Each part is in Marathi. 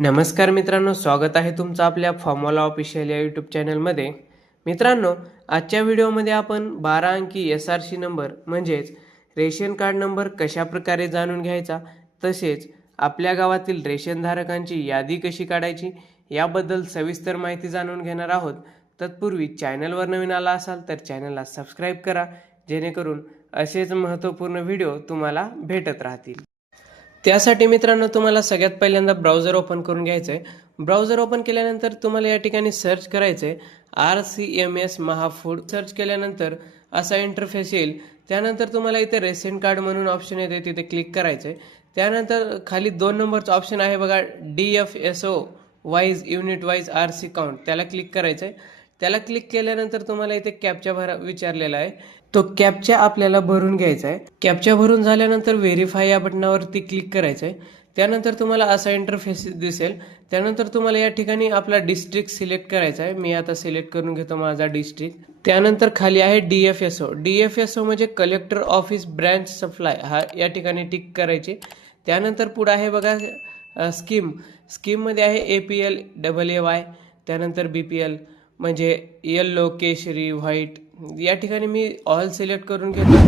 नमस्कार मित्रांनो, स्वागत आहे तुमचं आपल्या फॉर्म्युला ऑफिशियल या यूट्यूब चॅनलमध्ये. मित्रांनो, आजच्या व्हिडिओमध्ये आपण 12 अंकी SRC नंबर म्हणजेच रेशन कार्ड नंबर कशाप्रकारे जाणून घ्यायचा, तसेच आपल्या गावातील रेशनधारकांची यादी कशी काढायची याबद्दल सविस्तर माहिती जाणून घेणार आहोत. तत्पूर्वी चॅनलवर नवीन आला असाल तर चॅनलला सबस्क्राईब करा, जेणेकरून असेच महत्त्वपूर्ण व्हिडिओ तुम्हाला भेटत राहतील. त्यासाठी मित्रांनो तुम्हाला सगळ्यात पहिल्यांदा ब्राउझर ओपन करून घ्यायचं आहे. ब्राउझर ओपन केल्यानंतर तुम्हाला या ठिकाणी सर्च करायचं आहे RCMS महाफूड. सर्च केल्यानंतर असा इंटरफेस येईल. त्यानंतर तुम्हाला इथे रेशन कार्ड म्हणून ऑप्शन येते, तिथे क्लिक करायचं आहे. त्यानंतर खाली 2 नंबरचं ऑप्शन आहे बघा, DFSO wise unit wise RC count, त्याला क्लिक करायचं आहे. त्याला क्लिक केल्यानंतर तुम्हाला इथे कॅप्चा विचारलेला आहे. तो कॅप्चा आपल्याला भरून घ्यायचा आहे. कॅप्चा भरून झाल्यानंतर व्हेरीफाय या बटनावरती क्लिक करायचं आहे. त्यानंतर तुम्हाला असा इंटरफेस दिसेल. त्यानंतर तुम्हाला या ठिकाणी आपला डिस्ट्रिक्ट सिलेक्ट करायचा आहे. मी आता सिलेक्ट करून घेतो माझा डिस्ट्रिक्ट. त्यानंतर खाली आहे DFSO म्हणजे कलेक्टर ऑफिस ब्रँच सप्लाय, हा या ठिकाणी टिक करायचे. त्यानंतर पुढे आहे बघा स्कीममध्ये आहे APL AAY, त्यानंतर BPL म्हणजे येल्लो, केशरी, व्हाईट. या ठिकाणी मी ऑल सिलेक्ट करून घेतो.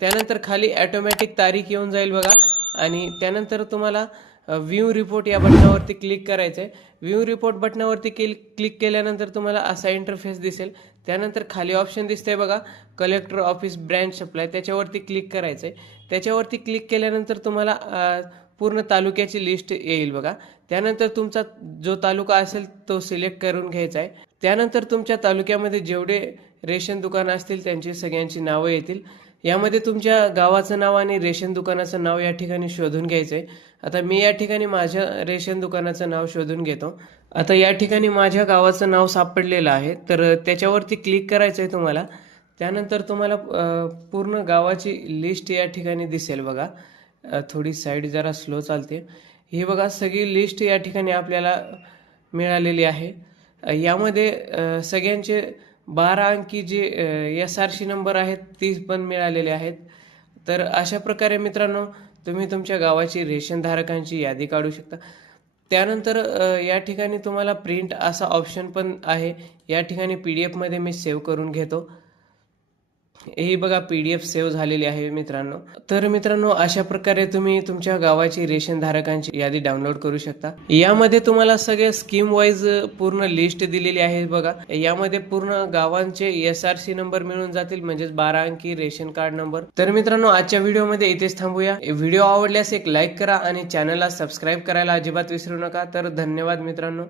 त्यानंतर खाली ऑटोमॅटिक तारीख येऊन जाईल बघा, आणि त्यानंतर तुम्हाला व्ह्यू रिपोर्ट या बटनावरती क्लिक करायचं आहे. व्ह्यू रिपोर्ट बटनावरती क्लिक केल्यानंतर तुम्हाला असा इंटरफेस दिसेल. त्यानंतर खाली ऑप्शन दिसतंय बघा, कलेक्टर ऑफिस ब्रँच सप्लाय, त्याच्यावरती क्लिक करायचं आहे. त्याच्यावरती क्लिक केल्यानंतर तुम्हाला पूर्ण तालुक्याची लिस्ट येईल बघा. त्यानंतर तुमचा जो तालुका असेल तो सिलेक्ट करून घ्यायचा आहे. त्यानंतर तुमच्या तालुक्यामध्ये जेवढे रेशन दुकानं असतील त्यांची सगळ्यांची नावं येतील. यामध्ये तुमच्या गावाचं नाव आणि रेशन दुकानाचं नाव या ठिकाणी शोधून घ्यायचं आहे. आता मी या ठिकाणी माझ्या रेशन दुकानाचं नाव शोधून घेतो. आता या ठिकाणी माझ्या गावाचं नाव सापडलेलं आहे, तर त्याच्यावरती क्लिक करायचं आहे तुम्हाला. त्यानंतर तुम्हाला पूर्ण गावाची लिस्ट या ठिकाणी दिसेल बघा. थोडी साईड जरा स्लो चालते. ही बघा सगळी लिस्ट या ठिकाणी आपल्याला मिळालेली आहे. यामध्ये सगळ्यांचे 12 अंकी जे SRC नंबर आहेत ती पण मिळालेले आहेत. तर अशा प्रकारे मित्रांनो तुम्ही तुमच्या गावाची रेशनधारकांची यादी काढू शकता. त्यानंतर या ठिकाणी तुम्हाला प्रिंट असा ऑप्शन पण आहे. या ठिकाणी PDF मध्ये मी सेव्ह करून घेतो. ही बघा PDF सेव्ह झालेली आहे मित्रांनो. तर मित्रांनो अशा प्रकारे तुम्ही तुमच्या गावाची रेशनधारकांची यादी डाउनलोड करू शकता. यामध्ये तुम्हाला सगळे स्कीम वाईज पूर्ण लिस्ट दिलेली आहे बघा. यामध्ये पूर्ण गावांचे SRC नंबर मिळून जातील, म्हणजेच 12 अंकी रेशन कार्ड नंबर. तर मित्रांनो आजच्या व्हिडिओमध्ये इथेच थांबूया. व्हिडिओ आवडल्यास एक लाईक करा आणि चॅनलला सबस्क्राईब करायला अजिबात विसरू नका. तर धन्यवाद मित्रांनो.